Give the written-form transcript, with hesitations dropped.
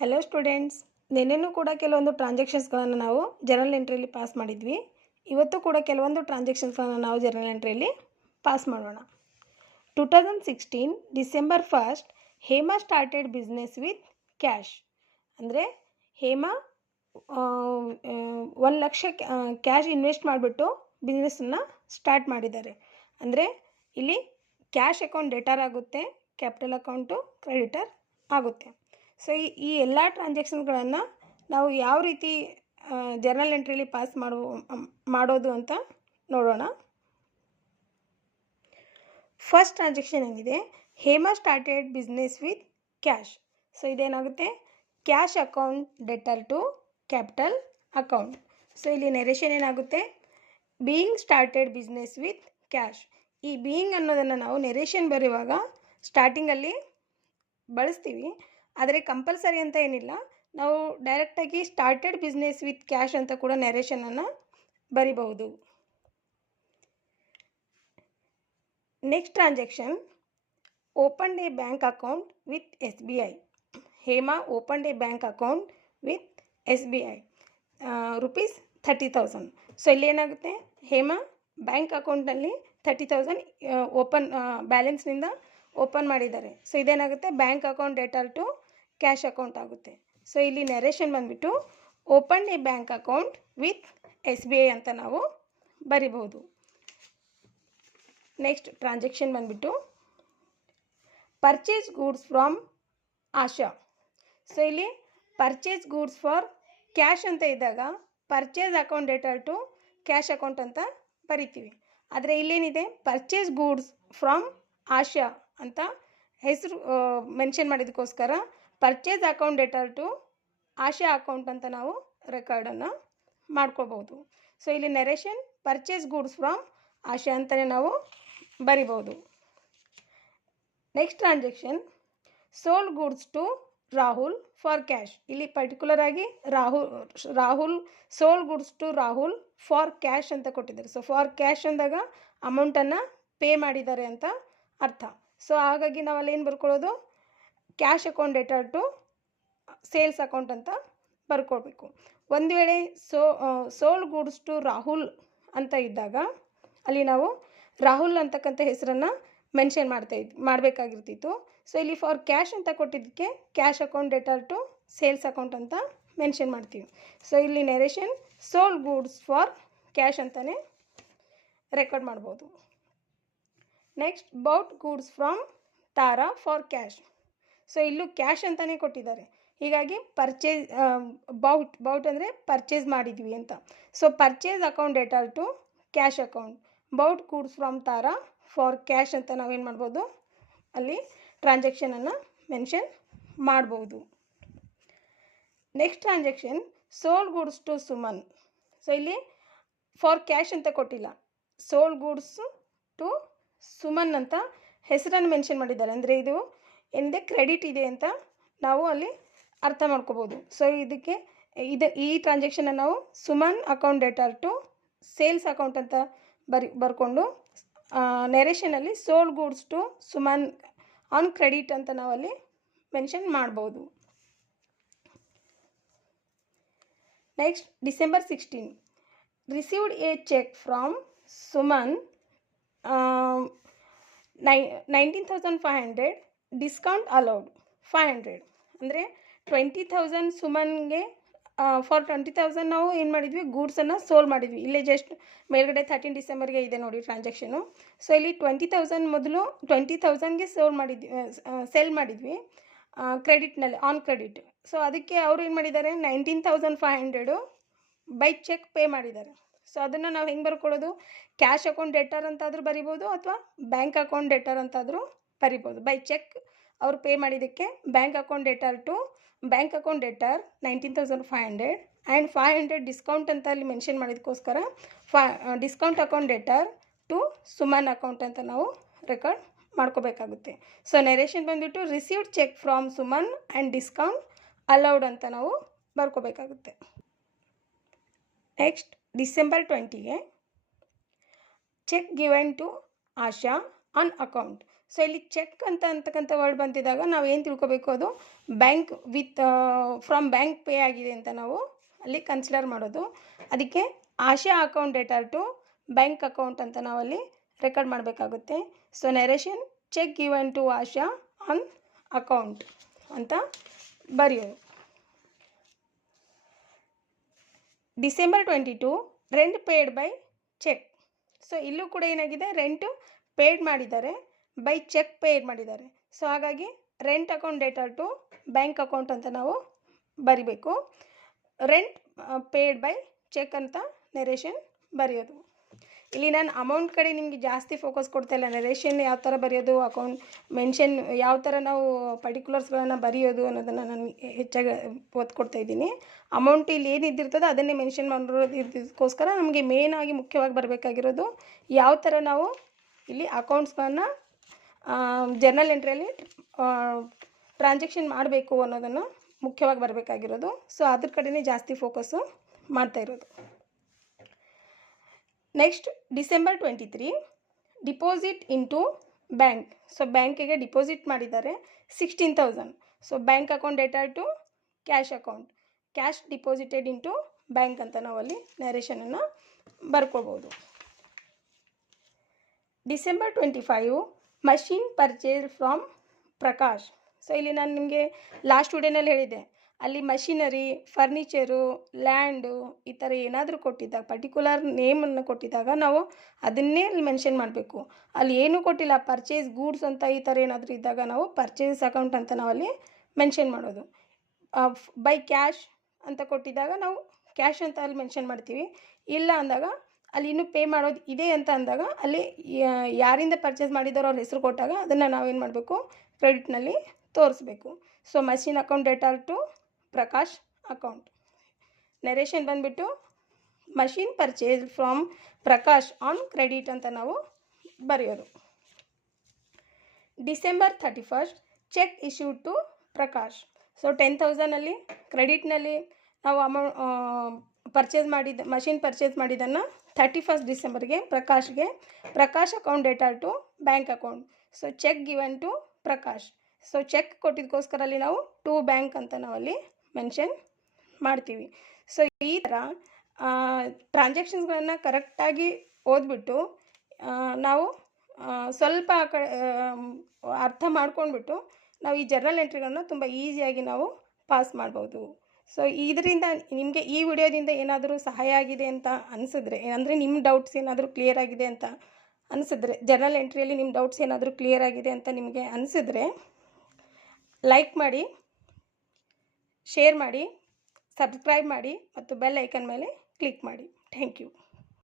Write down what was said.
Hello students, ನಿನ್ನೆನೂ ಕೂಡ ಕೆಲವೊಂದು ಟ್ರಾನ್ಸಾಕ್ಷನ್ಸ್ಗಳನ್ನು ನಾವು ಜರ್ನಲ್ ಎಂಟ್ರಿಯಲ್ಲಿ ಪಾಸ್ ಮಾಡಿದ್ವಿ. ಇವತ್ತು ಕೂಡ ಕೆಲವೊಂದು ಟ್ರಾನ್ಸಾಕ್ಷನ್ಸ್ಗಳನ್ನು ನಾವು ಜರ್ನಲ್ ಎಂಟ್ರಿಯಲ್ಲಿ ಪಾಸ್ ಮಾಡೋಣ. 2016 December 1 Hema started business with cash. ಅಂದರೆ ಹೇಮಾ 1,00,000 ಕ್ಯಾಶ್ ಇನ್ವೆಸ್ಟ್ ಮಾಡಿಬಿಟ್ಟು ಬಿಸ್ನೆಸ್ಸನ್ನು ಸ್ಟಾರ್ಟ್ ಮಾಡಿದ್ದಾರೆ. ಅಂದರೆ ಇಲ್ಲಿ ಕ್ಯಾಶ್ ಅಕೌಂಟ್ ಡೆಟರ್ ಆಗುತ್ತೆ, ಕ್ಯಾಪಿಟಲ್ ಅಕೌಂಟು ಕ್ರೆಡಿಟರ್ ಆಗುತ್ತೆ. ಸೊ ಈ ಎಲ್ಲ ಟ್ರಾನ್ಸಾಕ್ಷನ್ಗಳನ್ನು ನಾವು ಯಾವ ರೀತಿ ಜರ್ನಲ್ ಎಂಟ್ರಿಲಿ ಪಾಸ್ ಮಾಡೋದು ಅಂತ ನೋಡೋಣ. ಫಸ್ಟ್ ಟ್ರಾನ್ಸಾಕ್ಷನ್ ಏನಿದೆ, Hema started business with cash. So ಇದೇನಾಗುತ್ತೆ, cash account debtor to capital account. So ಇಲ್ಲಿ ನೆರೇಷನ್ ಏನಾಗುತ್ತೆ, being started business with cash. ಈ ಬೀಯಿಂಗ್ ಅನ್ನೋದನ್ನು ನಾವು ನೆರೇಷನ್ ಬರೆಯುವಾಗ ಸ್ಟಾರ್ಟಿಂಗಲ್ಲಿ ಬಳಸ್ತೀವಿ, ಆದರೆ ಕಂಪಲ್ಸರಿ ಅಂತ ಏನಿಲ್ಲ. ನಾವು ಡೈರೆಕ್ಟಾಗಿ ಸ್ಟಾರ್ಟೆಡ್ ಬಿಸ್ನೆಸ್ ವಿತ್ ಕ್ಯಾಶ್ ಅಂತ ಕೂಡ ನೆರೇಷನನ್ನು ಬರಿಬಹುದು. Next transaction, open a bank account with SBI. Hema open a bank account with SBI ₹30,000. So ಇಲ್ಲೇನಾಗುತ್ತೆ, ಹೇಮಾ ಬ್ಯಾಂಕ್ ಅಕೌಂಟ್ನಲ್ಲಿ 30,000 ಬ್ಯಾಲೆನ್ಸ್ನಿಂದ ಓಪನ್ ಮಾಡಿದ್ದಾರೆ. ಸೊ ಇದೇನಾಗುತ್ತೆ, bank account debtor to cash account ಆಗುತ್ತೆ. ಸೊ ಇಲ್ಲಿ ನೆರೇಷನ್ ಬಂದುಬಿಟ್ಟು open a bank account with SBI ಅಂತ ನಾವು ಬರಿಬಹುದು. ನೆಕ್ಸ್ಟ್ ಟ್ರಾನ್ಸಾಕ್ಷನ್ ಬಂದುಬಿಟ್ಟು purchase goods from Asha. So ಇಲ್ಲಿ ಪರ್ಚೇಸ್ ಗೂಡ್ಸ್ ಫಾರ್ ಕ್ಯಾಶ್ ಅಂತ ಇದ್ದಾಗ purchase account debtor to cash account ಅಂತ ಬರಿತೀವಿ. ಆದರೆ ಇಲ್ಲೇನಿದೆ, ಪರ್ಚೇಸ್ ಗೂಡ್ಸ್ ಫ್ರಮ್ ಆಶಾ ಅಂತ ಹೆಸರು ಮೆನ್ಷನ್ ಮಾಡಿದ್ದಕ್ಕೋಸ್ಕರ purchase account debtor to Asha account ಅಂತ ನಾವು ರೆಕಾರ್ಡನ್ನು ಮಾಡ್ಕೋಬೋದು. ಸೊ ಇಲ್ಲಿ narration purchase goods from Asha ಅಂತಲೇ ನಾವು ಬರಿಬೋದು. Next transaction, sold goods to Rahul for cash. ಇಲ್ಲಿ ಪರ್ಟಿಕ್ಯುಲರ್ ಆಗಿ Rahul sold goods to Rahul for cash ಅಂತ ಕೊಟ್ಟಿದ್ದಾರೆ. ಸೊ ಫಾರ್ ಕ್ಯಾಶ್ ಅಂದಾಗ ಅಮೌಂಟನ್ನು ಪೇ ಮಾಡಿದ್ದಾರೆ ಅಂತ ಅರ್ಥ. ಸೊ ಹಾಗಾಗಿ ನಾವಲ್ಲಿ ಏನು ಬರ್ಕೊಳ್ಳೋದು, cash account debtor to sales account ಅಂತ ಬರ್ಕೊಳ್ಬೇಕು. ಒಂದು ವೇಳೆ ಸೋಲ್ಡ್ ಗೂಡ್ಸ್ ಟು ರಾಹುಲ್ ಅಂತ ಇದ್ದಾಗ ಅಲ್ಲಿ ನಾವು ರಾಹುಲ್ ಅಂತಕ್ಕಂಥ ಹೆಸರನ್ನು ಮೆನ್ಷನ್ ಮಾಡಬೇಕಾಗಿರ್ತಿತ್ತು. ಸೊ ಇಲ್ಲಿ ಫಾರ್ ಕ್ಯಾಶ್ ಅಂತ ಕೊಟ್ಟಿದ್ದಕ್ಕೆ cash account debtor to sales account ಅಂತ ಮೆನ್ಷನ್ ಮಾಡ್ತೀವಿ. ಸೊ ಇಲ್ಲಿ narration sold goods for cash ಅಂತಲೇ ರೆಕಾರ್ಡ್ ಮಾಡ್ಬೋದು. Next, bought goods from Tara for cash. So ಇಲ್ಲೂ ಕ್ಯಾಶ್ ಅಂತಲೇ ಕೊಟ್ಟಿದ್ದಾರೆ, ಹೀಗಾಗಿ ಪರ್ಚೇಸ್ ಬೌಟ್ ಅಂದರೆ ಪರ್ಚೇಸ್ ಮಾಡಿದ್ವಿ ಅಂತ. So purchase account debtor to cash account, bought goods from Tara for cash ಅಂತ ನಾವೇನು ಮಾಡ್ಬೋದು, ಅಲ್ಲಿ ಟ್ರಾನ್ಸಾಕ್ಷನನ್ನು ಮೆನ್ಷನ್ ಮಾಡ್ಬೋದು. Next transaction, sold goods to Suman. So ಇಲ್ಲಿ ಫಾರ್ ಕ್ಯಾಶ್ ಅಂತ ಕೊಟ್ಟಿಲ್ಲ, ಸೋಲ್ಡ್ ಗೂಡ್ಸ್ ಟು ಸುಮನ್ ಅಂತ ಹೆಸರನ್ನು ಮೆನ್ಷನ್ ಮಾಡಿದ್ದಾರೆ. ಅಂದರೆ ಇದು ಏನಿದೆ, ಕ್ರೆಡಿಟ್ ಇದೆ ಅಂತ ನಾವು ಅಲ್ಲಿ ಅರ್ಥ ಮಾಡ್ಕೋಬೋದು. ಸೊ ಈ ಟ್ರಾನ್ಸಾಕ್ಷನ್ನ ನಾವು Suman account debtor to sales account ಅಂತ ಬರ್ಕೊಂಡು ನೆರೇಷನಲ್ಲಿ sold goods to Suman on credit ಅಂತ ನಾವಲ್ಲಿ ಮೆನ್ಷನ್ ಮಾಡ್ಬೋದು. Next, December 16 received a cheque from Suman 19,500, discount allowed 500. ಅಂದರೆ 20,000 ಸುಮನ್ಗೆ ಫಾರ್ 20,000 ನಾವು ಏನು ಮಾಡಿದ್ವಿ, ಗೂಡ್ಸನ್ನು ಸೋಲ್ ಮಾಡಿದ್ವಿ. ಇಲ್ಲೇ ಜಸ್ಟ್ ಮೇಲ್ಗಡೆ 13 ಡಿಸೆಂಬರ್ಗೆ ಇದೆ ನೋಡಿ ಟ್ರಾನ್ಸಾಕ್ಷನು. ಸೊ ಇಲ್ಲಿ 20,000 ಮೊದಲು 20,000ಗೆ ಸೆಲ್ ಮಾಡಿದ್ವಿ ಕ್ರೆಡಿಟ್ನಲ್ಲಿ, ಆನ್ ಕ್ರೆಡಿಟ್. ಸೊ ಅದಕ್ಕೆ ಅವರು ಏನು ಮಾಡಿದ್ದಾರೆ, 19,500 ಬೈ ಚೆಕ್ ಪೇ ಮಾಡಿದ್ದಾರೆ. ಸೊ ಅದನ್ನು ನಾವು ಹೆಂಗೆ ಬರ್ಕೊಳ್ಳೋದು, ಕ್ಯಾಶ್ ಅಕೌಂಟ್ ಡೆಟರ್ ಅಂತಾದರೂ ಬರಿಬೋದು ಅಥವಾ ಬ್ಯಾಂಕ್ ಅಕೌಂಟ್ ಡೆಟರ್ ಅಂತಾದರೂ ಬರಿಬೋದು. ಬೈ ಚೆಕ್ ಅವರು ಪೇ ಮಾಡಿದ್ದಕ್ಕೆ bank account debtor to bank account debtor 19,500 and 500 discount ಅಂತ ಅಲ್ಲಿ ಮೆನ್ಷನ್ ಮಾಡಿದಕ್ಕೋಸ್ಕರ discount account debtor to Suman account ಅಂತ ನಾವು ರೆಕಾರ್ಡ್ ಮಾಡ್ಕೋಬೇಕಾಗುತ್ತೆ. ಸೊ ನೆರೇಷನ್ ಬಂದುಬಿಟ್ಟು received cheque from Suman and discount allowed ಅಂತ ನಾವು ಬರ್ಕೋಬೇಕಾಗುತ್ತೆ. Next, December 20ಗೆ check given to Asha on account. So ಇಲ್ಲಿ ಚೆಕ್ ಅಂತಕ್ಕಂಥ ವರ್ಡ್ ಬಂತಿದ್ದಾಗ ನಾವು ಏನು ತಿಳ್ಕೊಬೇಕು, ಅದು ಬ್ಯಾಂಕ್ ಫ್ರಮ್ ಬ್ಯಾಂಕ್ ಪೇ ಆಗಿದೆ ಅಂತ ನಾವು ಅಲ್ಲಿ ಕನ್ಸಿಡರ್ ಮಾಡೋದು. ಅದಕ್ಕೆ Asha account data to bank account ಅಂತ ನಾವಲ್ಲಿ ರೆಕಾರ್ಡ್ ಮಾಡಬೇಕಾಗುತ್ತೆ. So narration cheque given to Asha on account ಅಂತ ಬರೆಯೋದು. December 22 rent paid by cheque. So ಇಲ್ಲೂ ಕೂಡ ಏನಾಗಿದೆ, ರೆಂಟು ಪೇಯ್ಡ್ ಮಾಡಿದ್ದಾರೆ, ಬೈ ಚೆಕ್ ಪೇಯ್ಡ್ ಮಾಡಿದ್ದಾರೆ. ಸೊ ಹಾಗಾಗಿ rent account data to bank account ಅಂತ ನಾವು ಬರಿಬೇಕು. ರೆಂಟ್ ಪೇಯ್ಡ್ ಬೈ ಚೆಕ್ ಅಂತ ನರೇಷನ್ ಬರೆಯೋದು. ಇಲ್ಲಿ ನಾನು ಅಮೌಂಟ್ ಕಡೆ ನಿಮಗೆ ಜಾಸ್ತಿ ಫೋಕಸ್ ಕೊಡ್ತಾ ಇಲ್ಲ. ನರೇಷನ್ ಯಾವ ಥರ ಬರೆಯೋದು, ಅಕೌಂಟ್ ಮೆನ್ಷನ್ ಯಾವ ಥರ ನಾವು ಪರ್ಟಿಕ್ಯುಲರ್ಸ್ಗಳನ್ನು ಬರೆಯೋದು ಅನ್ನೋದನ್ನು ನಾನು ಹೆಚ್ಚಾಗಿ ಒತ್ತು ಕೊಡ್ತಾ ಇದ್ದೀನಿ. ಅಮೌಂಟ್ ಇಲ್ಲಿ ಏನು ಇದ್ದಿರ್ತದೋ ಅದನ್ನೇ ಮೆನ್ಷನ್ ಮಾಡಿರೋದು ಇದಕ್ಕೋಸ್ಕರ ನಮಗೆ ಮೇನಾಗಿ ಮುಖ್ಯವಾಗಿ ಬರಬೇಕಾಗಿರೋದು ಯಾವ ಥರ ನಾವು ಇಲ್ಲಿ ಅಕೌಂಟ್ಸ್ಗಳನ್ನು ಜರ್ನಲ್ ಎಂಟ್ರಿಯಲ್ಲಿ ಟ್ರಾನ್ಸಾಕ್ಷನ್ ಮಾಡಬೇಕು ಅನ್ನೋದನ್ನು ಮುಖ್ಯವಾಗಿ ಬರಬೇಕಾಗಿರೋದು. ಸೊ ಅದ್ರ ಕಡೆನೇ ಜಾಸ್ತಿ ಫೋಕಸ್ಸು ಮಾಡ್ತಾ ಇರೋದು. Next December 23 deposit into bank. So ಬ್ಯಾಂಕಿಗೆ ಡಿಪಾಸಿಟ್ ಮಾಡಿದ್ದಾರೆ 16,000. So bank account data to cash account, cash deposited into bank ಅಂತ ನಾವಲ್ಲಿ ನರೇಷನನ್ನು ಬರ್ಕೋಬೋದು. December 25 machine purchase from Prakash. So ಇಲ್ಲಿ ನಾನು ನಿಮಗೆ ಲಾಸ್ಟ್ ವಿಡಿಯೋನಲ್ಲಿ ಹೇಳಿದ್ದೆ, ಅಲ್ಲಿ ಮಷಿನರಿ, ಫರ್ನಿಚರು, ಲ್ಯಾಂಡು ಈ ಥರ ಏನಾದರೂ ಕೊಟ್ಟಿದ್ದಾಗ, ಪರ್ಟಿಕ್ಯುಲರ್ ನೇಮನ್ನು ಕೊಟ್ಟಿದ್ದಾಗ ನಾವು ಅದನ್ನೇ ಅಲ್ಲಿ ಮೆನ್ಷನ್ ಮಾಡಬೇಕು. ಅಲ್ಲಿ ಏನೂ ಕೊಟ್ಟಿಲ್ಲ, ಪರ್ಚೇಸ್ ಗೂಡ್ಸ್ ಅಂತ ಈ ಥರ ಏನಾದರೂ ಇದ್ದಾಗ ನಾವು ಪರ್ಚೇಸ್ ಅಕೌಂಟ್ ಅಂತ ನಾವಲ್ಲಿ ಮೆನ್ಷನ್ ಮಾಡೋದು. ಬೈ ಕ್ಯಾಶ್ ಅಂತ ಕೊಟ್ಟಿದ್ದಾಗ ನಾವು ಕ್ಯಾಶ್ ಅಂತ ಅಲ್ಲಿ ಮೆನ್ಷನ್ ಮಾಡ್ತೀವಿ. ಇಲ್ಲ ಅಂದಾಗ ಅಲ್ಲಿ ಇನ್ನೂ ಪೇ ಮಾಡೋದು ಇದೆ ಅಂತ ಅಂದಾಗ ಅಲ್ಲಿ ಯಾರಿಂದ ಪರ್ಚೇಸ್ ಮಾಡಿದಾರೋ ಅವ್ರ ಹೆಸರು ಕೊಟ್ಟಾಗ ಅದನ್ನು ನಾವೇನು ಮಾಡಬೇಕು, ಕ್ರೆಡಿಟ್ನಲ್ಲಿ ತೋರಿಸ್ಬೇಕು. So machine account data to Prakash account. Narration ಬಂದುಬಿಟ್ಟು machine purchase from Prakash on credit ಅಂತ ನಾವು ಬರೆಯೋದು. December 31 cheque issued to Prakash. So 10,000 ಕ್ರೆಡಿಟ್ನಲ್ಲಿ ನಾವು ಪರ್ಚೇಸ್ ಮಾಡಿದ ಮಷಿನ್ ಪರ್ಚೇಸ್ ಮಾಡಿದ್ದನ್ನು 31 ಡಿಸೆಂಬರ್ಗೆ Prakash account data to bank account. So cheque given to Prakash. So cheque ಕೊಟ್ಟಿದ್ದಕ್ಕೋಸ್ಕರ ಅಲ್ಲಿ ನಾವು ಟು ಬ್ಯಾಂಕ್ ಅಂತ ನಾವಲ್ಲಿ ಮೆನ್ಷನ್ ಮಾಡ್ತೀವಿ. ಸೊ ಈ ಥರ ಟ್ರಾನ್ಸಾಕ್ಷನ್ಸ್ಗಳನ್ನು ಕರೆಕ್ಟಾಗಿ ಓದ್ಬಿಟ್ಟು ನಾವು ಸ್ವಲ್ಪ ಅರ್ಥ ಮಾಡ್ಕೊಂಡ್ಬಿಟ್ಟು ನಾವು ಈ ಜರ್ನಲ್ ಎಂಟ್ರಿಗಳನ್ನ ತುಂಬ ಈಸಿಯಾಗಿ ನಾವು ಪಾಸ್ ಮಾಡ್ಬೋದು. ಸೊ ಇದರಿಂದ ನಿಮಗೆ ಈ ವಿಡಿಯೋದಿಂದ ಏನಾದರೂ ಸಹಾಯ ಆಗಿದೆ ಅಂತ ಅನಿಸಿದ್ರೆ, ಅಂದರೆ ನಿಮ್ಮ ಡೌಟ್ಸ್ ಏನಾದರೂ ಕ್ಲಿಯರ್ ಆಗಿದೆ ಅಂತ ಅನಿಸಿದ್ರೆ, ಜರ್ನಲ್ ಎಂಟ್ರಿಯಲ್ಲಿ ನಿಮ್ಮ ಡೌಟ್ಸ್ ಏನಾದರೂ ಕ್ಲಿಯರ್ ಆಗಿದೆ ಅಂತ ನಿಮಗೆ ಅನಿಸಿದ್ರೆ ಲೈಕ್ ಮಾಡಿ, ಶೇರ್ ಮಾಡಿ, ಸಬ್ಸ್ಕ್ರೈಬ್ ಮಾಡಿ ಮತ್ತು ಬೆಲ್ ಐಕನ್ ಮೇಲೆ ಕ್ಲಿಕ್ ಮಾಡಿ. Thank you.